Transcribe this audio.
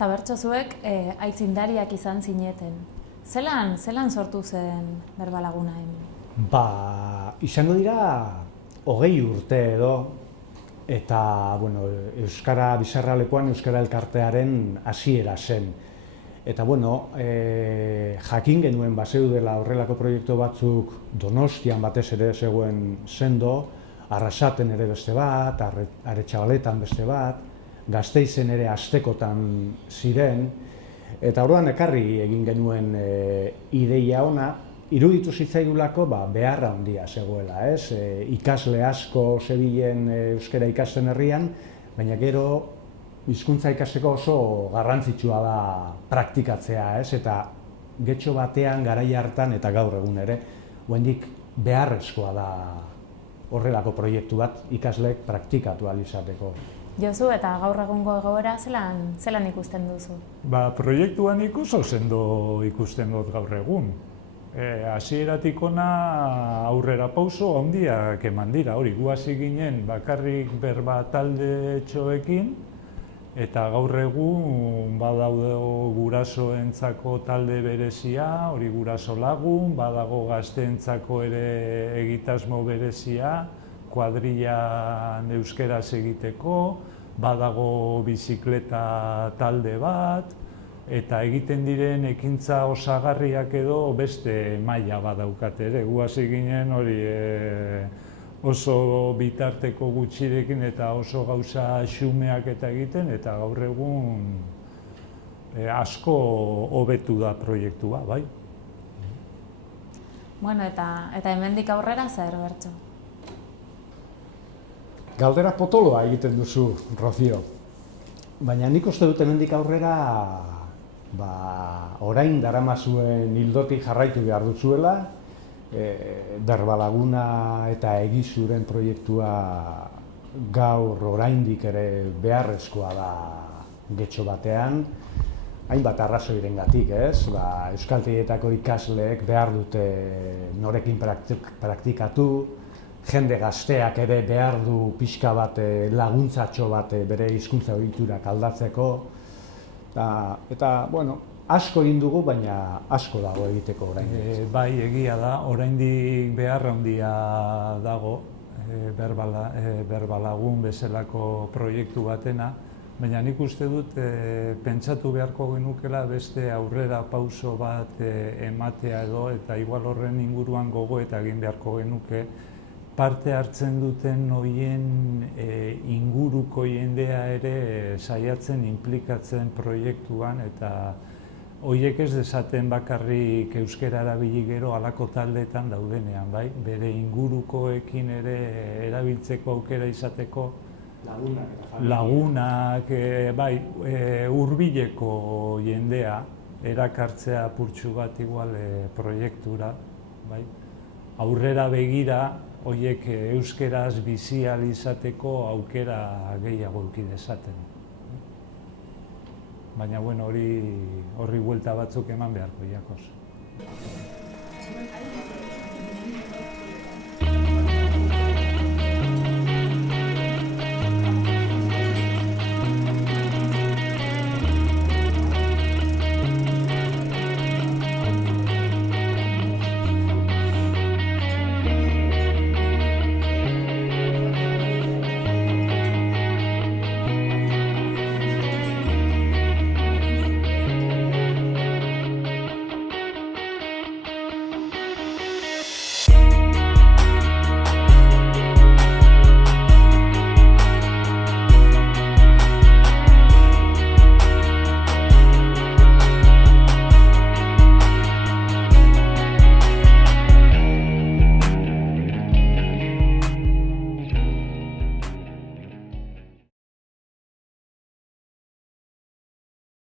Eta bertso zuek aitzindariak izan zineten. Zelan sortu zen Berbalaguna hemen? Izango dira 20 urte edo, eta Euskara Bizarralekuan Euskara Elkartearen hasiera zen. Eta jakin genuen bazeudela horrelako proiektu batzuk Donostian batez ere zegoen sendo, Arrasaten ere beste bat, Aretxabaletan beste bat, Gasteizen ere astekotan ziren, eta orduan ekarri egin genuen ideia ona, iruditu zitzaigulako beharra handia zegoela, ez? Ikasle asko zebilen euskara ikasten herrian, baina gero hizkuntza ikasteko oso garrantzitsua da praktikatzea, ez? Eta getxo batean garai hartan eta gaur egun ere, oraindik beharrezkoa da horrelako proiektu bat ikasleek praktikatu ahal izateko. Josu, eta gaur egungo egoera zelan ikusten duzu? Proiektuan oso sendo ikusten dut gaur egun. Hasieratik hona aurrera pauso handiak eman dira. Hori, gu hasi ginen bakarrik berba talde txoekin, eta gaur egun badaude gurasoentzako talde berezia, hori guraso lagun, badago gazteentzako ere egitasmo berezia, kuadrillan euskeraz egiteko, badago bizikleta talde bat, eta egiten diren ekintza osagarriak edo beste maila badaukate ere. Gu hasi ginen hori oso bitarteko gutxirekin eta oso gauza xumeak eta egiten, eta gaur egun asko hobetu da proiektua, bai. Eta hemendik aurrera zer, Bertso? Galdera potoloa egiten duzu, Rocío. Baina nik uste dut hemendik aurrera orain daramazuen ildotik jarraitu behar duzuela, Berbalaguna eta Egizuren proiektua gaur oraindik ere beharrezkoa da getxo batean, hainbat arrazoirengatik, ez? Euskaltegietako ikasleek behar dute norekin praktikatu, jende gazteak ere behar du pixka bat laguntzatxo bat bere hizkuntza ohiturak aldatzeko, eta asko egin dugu, baina asko dago egiteko oraindik. Bai, egia da, oraindik behar handia dago Berbalagun bezalako proiektu batena, baina nik uste dut pentsatu beharko genukela beste aurrera pauso bat ematea edo, eta igual horren inguruan gogoeta egin beharko genuke, parte hartzen duten horien inguruko jendea ere saiatzen inplikatzen proiektuan, eta horiek ez dezaten bakarrik euskara erabili gero halako taldeetan daudenean, bai? Bere ingurukoekin ere erabiltzeko aukera izateko lagunak, bai, hurbileko jendea erakartzea apurtxu bat igual proiektura, bai? Aurrera begira, horiek euskeraz bizi ahal izateko aukera gehiago eduki dezaten. Baina horri buelta batzuk eman beharko jakoz.